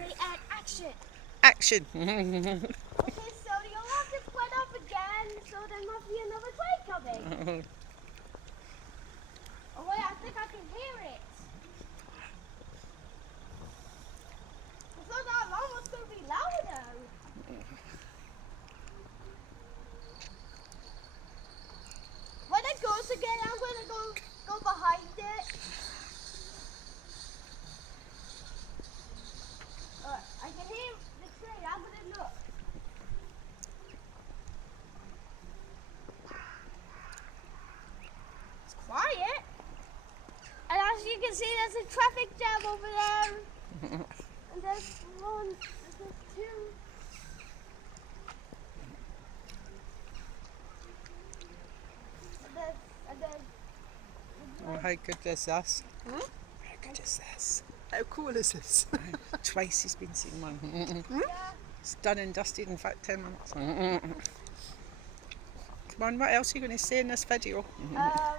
Say action. Action. Okay, so you'll have to spread up again, so there must be another train coming. Oh wait, I think I can hear it. I thought that alarm was going to be louder. When it goes again, I'm going to go behind it. I can hear the train. I'm going to look. It's quiet. And as you can see, there's a traffic jam over there. And there's two. And then Oh, how good is this? Hmm? How good is this? How cool is this? Twice he's been seeing one. yeah. It's done and dusted in fact 10 minutes. Come on, what else are you going to say in this video? I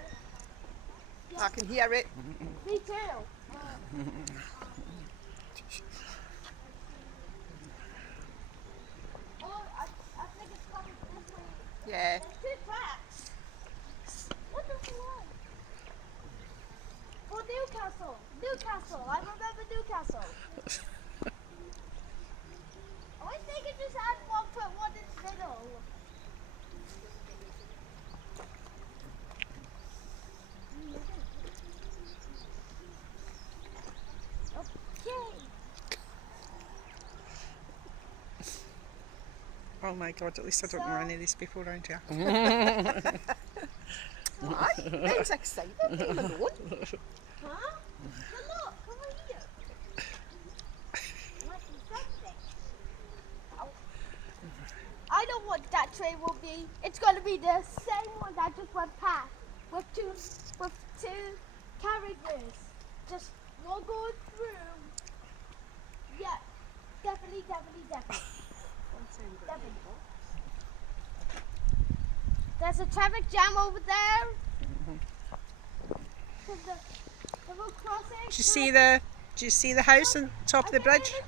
can hear it. Me too. I think it's coming this way. Yeah. There's two tracks. What the fuck? For Newcastle. Newcastle. I remember Newcastle. I wish they could just add one in the middle. Okay. Oh my god, at least I don't know any of these people around here. Aye, Ben's excited. Leave him alone. Huh? Look, over here. What's something? Oh. I know what that train will be. It's going to be the same one that just went past with two carriages. Just one going through. Yeah, definitely. There's a traffic jam over there. The road crossing. Do you see the house on top of the bridge? Then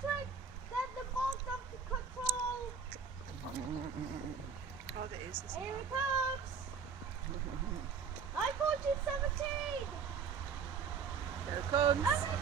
the boat of the control. Oh, there is. Here it comes. I 1417. There it comes. I'm the